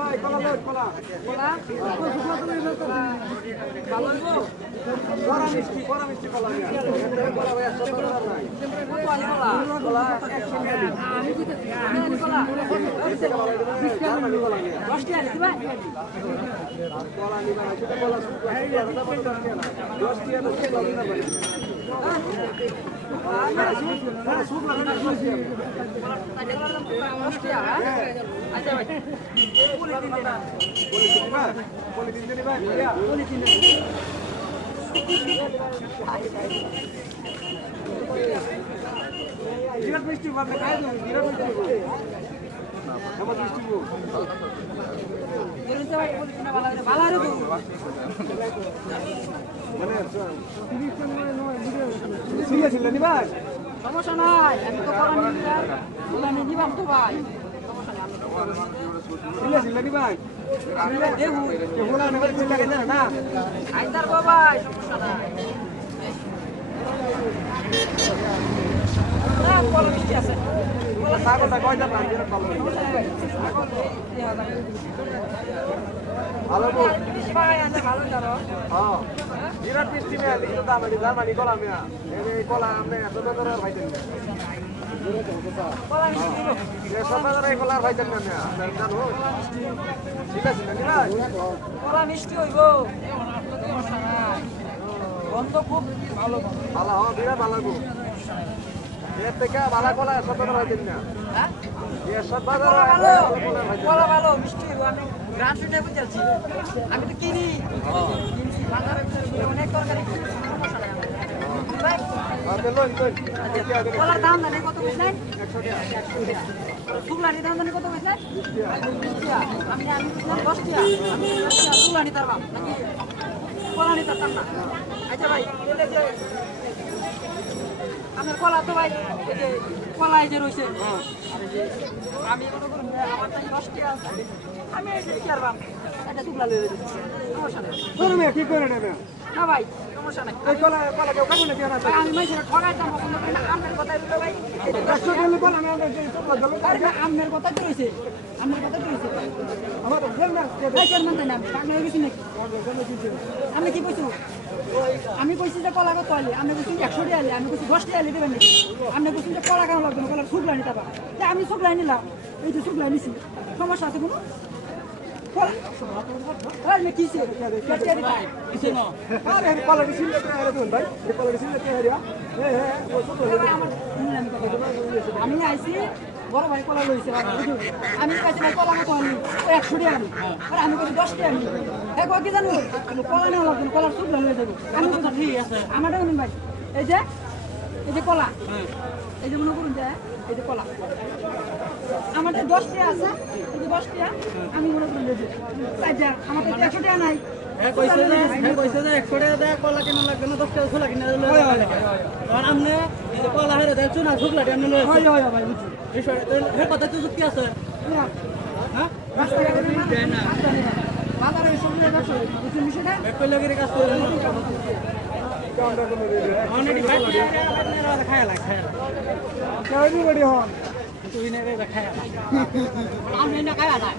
ভাই কলা লোক কলা কলা ভালো লাগলো বড় মিষ্টি কলা কলা ভাই 100 টাকা নাই কলা 100 টাকা আমি দিতে কলা জার্মানি কলা নিয়ে 10 টাকা দিবা কলা নিবা সেটা কলা 10 টাকা তো কলা নিবা সুপ লাগানো আছে আচ্ছা ভাই পলিথিন দিন ভাই পলিথিন বিরাট মিষ্টি ভাবে খাই দেব বিরাট মিষ্টি আমার মিষ্টি গো এরতে ভাই পলিথিন ভালো রে মানে সিরিয়াস নি ভাই সমস্যা নাই আমি তো করা নিলাম ওলা নিবাম তো ভাই সমস্যা নাই সিরিয়াস নি ভাই দেবু ওলা নেবার চিন্তা লাগে না আইতার বাবা সমস্যা নাই না বল কি আছে বল ছাগলটা কয়টা পান দিন কল ভালো গো ভাই আছে ভালো দাও হ্যাঁ বিরাট মিষ্টি মেয়া দিছো দামানি জার্মানি কলা মেয়া এই কলা আমনে 100 টাকা করে ভাই দেন কলা মিষ্টি 100 টাকা করে কলা ভাই দেন না মেয়া জানো ঠিক আছে না কলা মিষ্টি হইবো গন্ধ খুব ভালো ভালো হ্যাঁ বিরাট ভালো গো এর থেকে ভালো কলা 100 টাকা ভাই দেন না হ্যাঁ 100 টাকা কলা ভালো মিষ্টি আমি গ্রাম শুনে বুঝাচ্ছি আমি তো কিনি বাজারে অনেক তরকারি সমস্যা নাই ভাই কলার দাম জানেন কত বুঝলেন 100 টাকা শুকলানি দাম জানেন কত বুঝলেন 20 টাকা আমি বুঝলাম 10 টাকা আমি শুকলানি তারবা নাকি কলানি তারতাম না আচ্ছা ভাই আমার কলা তো ভাই এই যে কলাই যে রয়েছে আমি মনে করুন আমার তাই 10 টাকা আছে আমি কি করবাম এটা শুকলা লয়ে দিচ্ছি সমস্যা নাই তোর মে কি করে নেবে না ভাই সমস্যা নাই এই কলা কেউ কাটবে না কেন আমি মাইছে ঠগাইতাম কোনো আমের কথা দিল ভাই 100 টাকা কলা আমি শুকলা জল আরে আমের কথা কইছে আমের কথা কইছে আমার বল না ভাই কেন মানে না পাগল হয়ে গেছি নাকি আমি কি কইছো আমি কইছি যে কলা কত আইলে আমি কইছি 100 টাকা আইলে আমি কইছি 10 টাকা আইলে দিবেন নাকি আমি কইছি যে কলা কেন লাগবে না কলা শুকলা নিতে পারবা যে আমি শুকলা নিলাম এই যে শুকলা নিছি সমস্যা আছে কোনো আরে কিসে কেটে রে ভাই কিসে না আরে কলা দিছিল কে আরে দন ভাই এই কলা দিছিল কে আরে হ্যাঁ ও শুকলা আমি আইছি বড় ভাই কলা লইছে আমি কাছে কলা কত আনি 100 টাকা আনি আর আমি কই 10 টাকা আনি এ কই কি জানো কলা না লাগবে কলা শুকলা লয়ে যাবো আমি কই ঠিক আছে আমারটা নিন ভাই এই যে কলা এই যে মনে করুন যে এই যে কলা আমাদের 10 টাকা আছে এই যে 10 টাকা আমি মনে করুন যে আচ্ছা আমাদের 100 টাকা নাই কইছে যে 100 টাকা দেয় কলা কেন লাগবে না 10 টাকা খোলা কিনা লয় আর আমনে এই যে কলা হেরে দেন চুনা শুকলা দেন লয় হয় ভাই বুঝছি এই কথা তো যুক্তি আছে হ্যাঁ রাস্তা দেন না বাজারে সব জায়গা আছে বুঝছেন বিষয়টা একই লাগের কাজ করে না কাউন্টার করে দিলে অনেক ভাই খায় লাগে কেউ নি বড়ি হন তুই না খায় আমি না খায় না